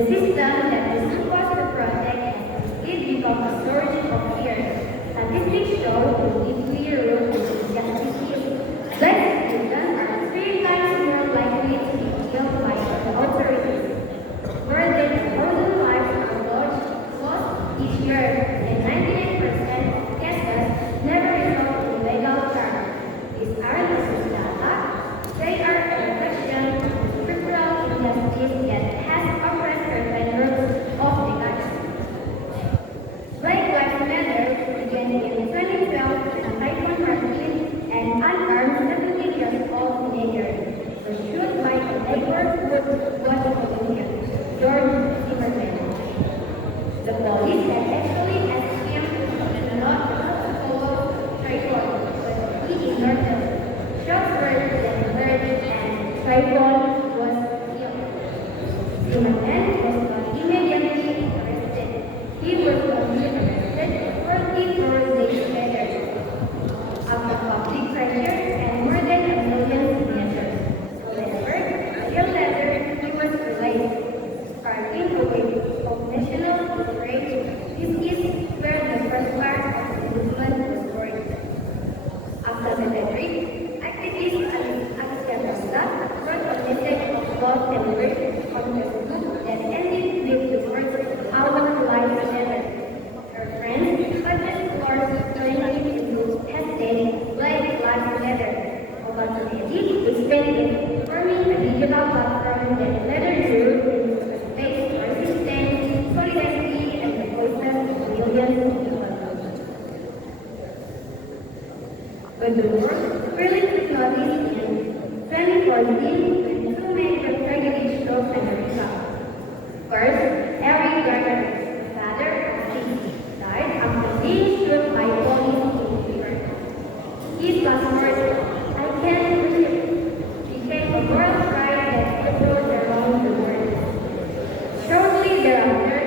The system that is supposed to protect us did become a source of fear. Statistics show to give clear rules to justice. Black citizens are 3 times more likely to be killed by the authorities. More than 1,000 lives are lost each year, and 99% of cases never result in legal charge. These aren't just data, they are a reflection of structural injustice that has oppressed urban groups of the country. Black Lives Matter began in 2012 when Typhoon Hurricane, an unarmed 17-year-old teenager, was shot by a neighborhood watch volunteer, George Zimmerman. The police had actually asked him not to follow Typhoon, but he ignored them. Shots were then heard and Typhoon was killed. Zimmerman was not immediately arrested. He was only arrested 44 days later, after public pressure and more than a million signatures. However, a year later, he was released, sparking a wave of national outrage. This is where the first part of the movement was born. After the rhetoric, activists and Axiata wrote a message of love and work on Facebook that ended with the words, "Our lives matter." Her friends underscored joining into hashtag Black Lives Matter. Opportunity expanded, forming a digital platform that later grew into a space for resistance, solidarity, and the voices of millions of people. When the world really took notice in 2014, when two major tragedies struck America. First, Eric Garner's father, Ashley, died after being shot by police in New York. His last words, "I can't breathe," became a moral cry that echoed around the world. Shortly thereafter,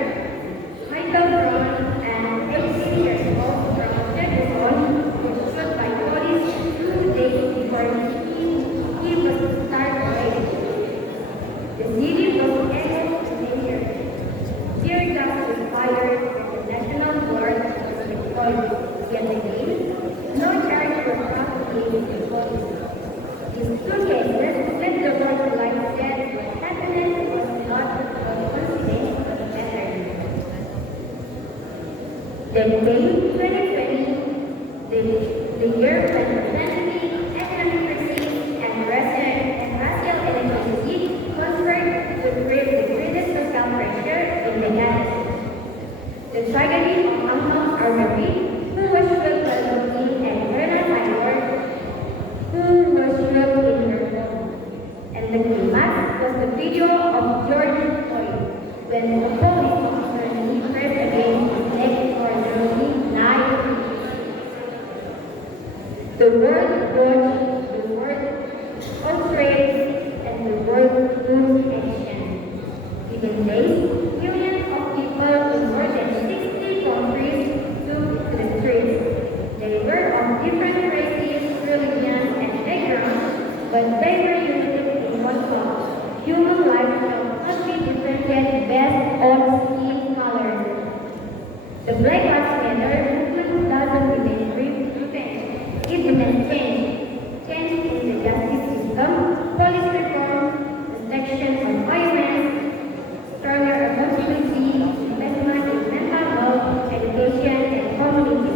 Michael Brown, an 18-year-old from Jefferson, was shot by police 2 days before he was to start away. The city was echoed to danger. Tear gas was fired and the National Guard was deployed. Yet again, no charge was brought against the police. These 2 cases led the world to light that what happened was not a coincidence but a pattern. Then came 2020, the year when the pandemic, economic crisis, and racial inequality conspired to create the greatest social pressure in the nation. The tragedy of Ahmaud Arbery, who was shot by Looking, and Verna Taylor, who was shot in her home. And the climax was the video of George Floyd, when a police officer pressed against his neck for nearly 9 minutes. The world watched, the world outraged, and the world moved action. Within days, millions of people in more than 60 countries took to the streets. They were of different races, religions, and backgrounds, but they were united in one cause. Human life shall not be differentiated based on skin color. The Black Lives Matter movement doesn't demand revenge. It demands change. Change in the justice system, police reform, protection of violence, stronger accountability, investment in mental health, education, and community.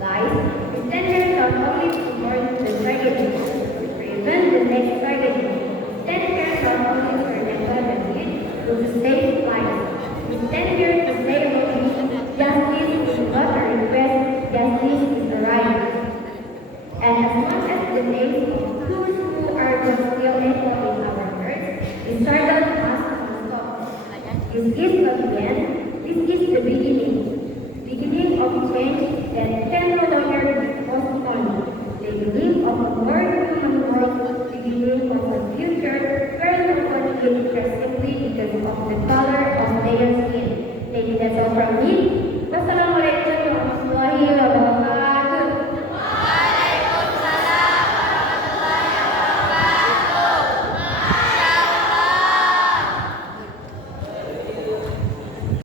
Guys, we stand here not only to mourn the tragedy, to prevent the next tragedy. Stand here not only to remember the need to save lives. We stand here to say boldly, justice is not a request, justice is a right. And as long as the names of those who are just still echoing our hearts, the struggle must not stop. This is not the end, this is the beginning of change that can no longer be postponed. The beginning of a more human world, the beginning of a future where nobody lives aggressively because of the color of their